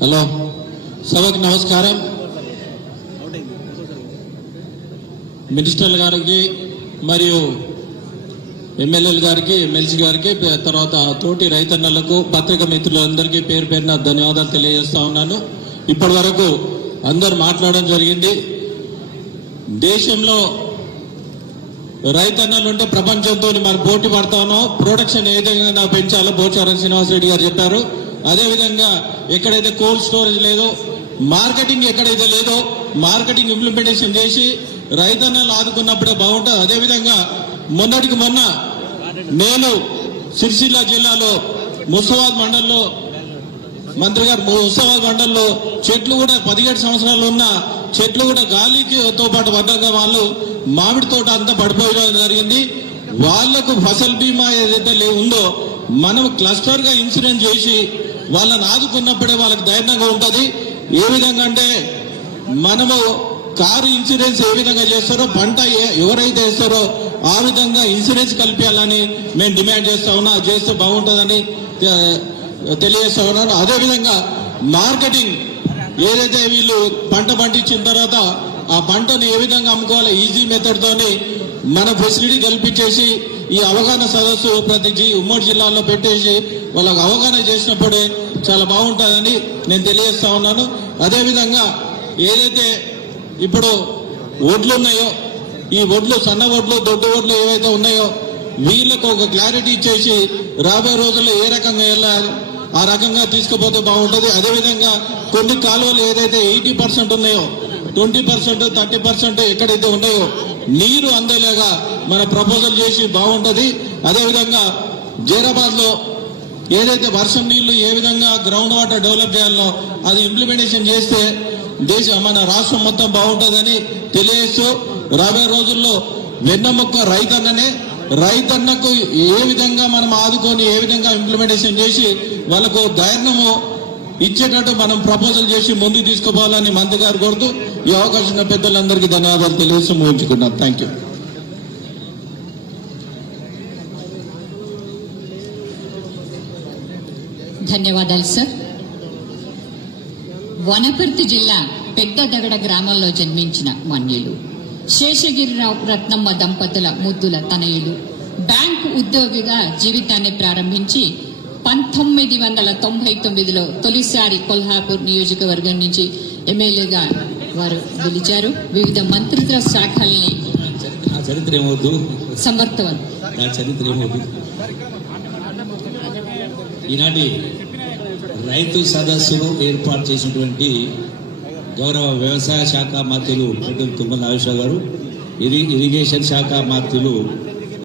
Hello, సభకు నమస్కారం. మినిస్టర్ల గారికి మరియు ఎమ్మెల్యేల గారికి, ఎమ్మెల్సీ గారికి, తర్వాత తోటి రైతన్నలకు, పత్రికా మిత్రులందరికీ పేరు పేరున ధన్యవాదాలు తెలియజేస్తా ఉన్నాను. ఇప్పటి వరకు అందరు మాట్లాడడం జరిగింది. దేశంలో రైతన్నలు ఉంటే ప్రపంచంతో మరి పోటీ పడతానో, ప్రొడక్షన్ ఏ విధంగా పెంచాలో బోచారం శ్రీనివాసరెడ్డి గారు చెప్పారు. అదేవిధంగా ఎక్కడైతే కోల్డ్ స్టోరేజ్ లేదో, మార్కెటింగ్ ఎక్కడైతే లేదో మార్కెటింగ్ ఇంప్లిమెంటేషన్ చేసి రైతన్నలు ఆదుకున్నప్పుడే బాగుంటుంది. అదేవిధంగా మొన్నటికి మొన్న నేను సిరిసిల్ల జిల్లాలో ముస్తాబాద్ మండలంలో మంత్రి గారు ముస్తాబాద్ మండలంలో చెట్లు కూడా 17 సంవత్సరాలు ఉన్న చెట్లు కూడా గాలితో పాటు పడ్డగా వాళ్ళు మామిడి తోట అంతా పడిపోయడం జరిగింది. వాళ్లకు ఫసల్ బీమా ఏదైతే ఉందో మనం క్లస్టర్ గా ఇన్సూరెన్స్ చేసి వాళ్ళని ఆదుకున్నప్పుడే వాళ్ళకి ధైర్యంగా ఉంటుంది. ఏ విధంగా అంటే మనము కారు ఇన్సూరెన్స్ ఏ విధంగా చేస్తారో, పంట ఎవరైతే వేస్తారో ఆ విధంగా ఇన్సూరెన్స్ కల్పించాలని మేము డిమాండ్ చేస్తా ఉన్నా. అది చేస్తే బాగుంటుందని తెలియజేస్తా ఉన్నాను. అదేవిధంగా మార్కెటింగ్ ఏదైతే వీళ్ళు పంట పండించిన తర్వాత ఆ పంటను ఏ విధంగా అమ్ముకోవాలి, ఈజీ మెథడ్ తోని మన ఫెసిలిటీ కల్పించేసి ఈ అవగాహన సదస్సు ప్రతి ఉమ్మడి జిల్లాలో పెట్టేసి వాళ్ళకు అవగాహన చేసినప్పుడే చాలా బాగుంటుందని నేను తెలియజేస్తా ఉన్నాను. అదేవిధంగా ఏదైతే ఇప్పుడు ఒడ్లు ఉన్నాయో, ఈ ఒడ్లు సన్న ఒడ్లు, దొడ్డ ఒడ్లు ఏవైతే ఉన్నాయో వీళ్ళకు ఒక క్లారిటీ ఇచ్చేసి రాబోయే రోజుల్లో ఏ రకంగా వెళ్ళాలి ఆ రకంగా తీసుకుపోతే బాగుంటుంది. అదేవిధంగా కొన్ని కాలువలు ఏదైతే 80% ఉన్నాయో 20%, 30% ఎక్కడైతే ఉన్నాయో నీరు అందేలాగా మన ప్రపోజల్ చేసి బాగుంటుంది. అదేవిధంగా జైరాబాద్ లో ఏదైతే వర్షం నీళ్లు ఏ విధంగా గ్రౌండ్ వాటర్ డెవలప్ చేయాలో అది ఇంప్లిమెంటేషన్ చేస్తే మన రాష్ట్రం మొత్తం బాగుంటుందని తెలియజేస్తూ రాబోయే రోజుల్లో వెన్నెముక్క రైతన్ననే, రైతన్నకు ఏ విధంగా మనం ఆదుకొని ఏ విధంగా ఇంప్లిమెంటేషన్ చేసి వాళ్ళకు ధైర్యము ఇచ్చేటట్టు మనం ప్రపోజల్ చేసి ముందుకు తీసుకుపోవాలని మంత్రి గారు కోరుతూ ఈ అవకాశం పెద్దలందరికీ ధన్యవాదాలు తెలియజేస్తూ ముగించుకున్నాను. Thank you. ధన్యవాదాలు సార్. వనపర్తి జిల్లా పెద్ద దగడ గ్రామంలో జన్మించిన మన్యులు శేషగిరిరావు రత్నమ్మ దంపతుల ముద్దుల తనయులు బ్యాంకు ఉద్యోగిగా జీవితాన్ని ప్రారంభించి 1999లో తొలిసారి కొల్హాపూర్ నియోజకవర్గం నుంచి ఎమ్మెల్యేగా వారు గెలిచారు. వివిధ మంత్రిత్వ శాఖల్ని సమర్థవంతం ఈనాటి రైతు సదస్సును ఏర్పాటు చేసినటువంటి గౌరవ వ్యవసాయ శాఖ మంత్రులు తుమ్మల నాగేశ్వరరావు గారు, ఇరిగేషన్ శాఖ మంత్రులు